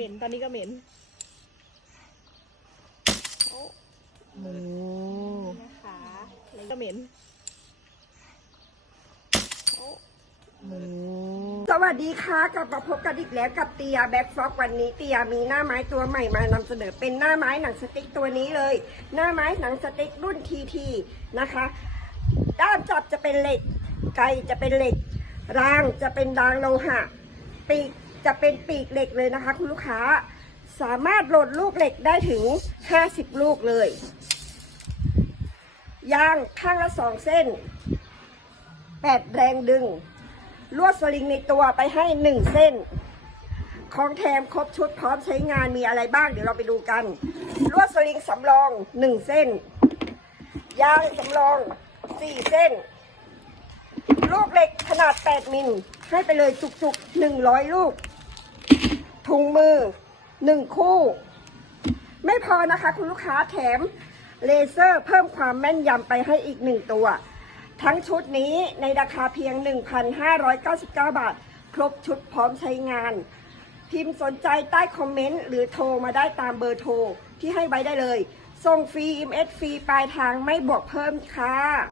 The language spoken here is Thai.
เหม็นตอนนี้ก็เหม็นโอ้โอ้นะคะแล้วก็เหม็นโอ้โหสวัสดีค่ะกลับมาพบกันอีกแล้วกับเตียแบ็กฟ็อกวันนี้เตียมีหน้าไม้ตัวใหม่มานำเสนอเป็นหน้าไม้หนังสติ๊กตัวนี้เลย หน้าไม้หนังสติ๊กรุ่นทีทีนะคะ ด้ามจับจะเป็นเหล็กไกจะเป็นเหล็กรางจะเป็นรางโลหะ ปีก จะเป็นปีกเหล็กเลยนะคะ คุณลูกค้าสามารถโหลดลูกเหล็กได้ถึง 50 ลูกเลย ยางข้างละสองเส้นแปดแรงดึง ลวดสลิงในตัวไปให้หนึ่งเส้น ของแถมครบชุดพร้อมใช้งานมีอะไรบ้าง เดี๋ยวเราไปดูกัน ลวดสลิงสำรองหนึ่งเส้น ยางสำรองสี่เส้น ลูกเหล็กขนาด 8 มิล ให้ไปเลยจุกๆ 100 ลูก ถุงมือ1คู่ ไม่พอนะคะ คุณลูกค้าแถมเลเซอร์เพิ่มความแม่นยำไปให้อีก1ตัว ทั้งชุดนี้ในราคาเพียง 1,599 บาท ครบชุดพร้อมใช้งาน พิมพ์สนใจใต้คอมเมนต์ หรือโทรมาได้ตามเบอร์โทรที่ให้ไว้ได้เลย ส่งฟรี MS ฟรีปลายทางไม่บวกเพิ่มค่ะ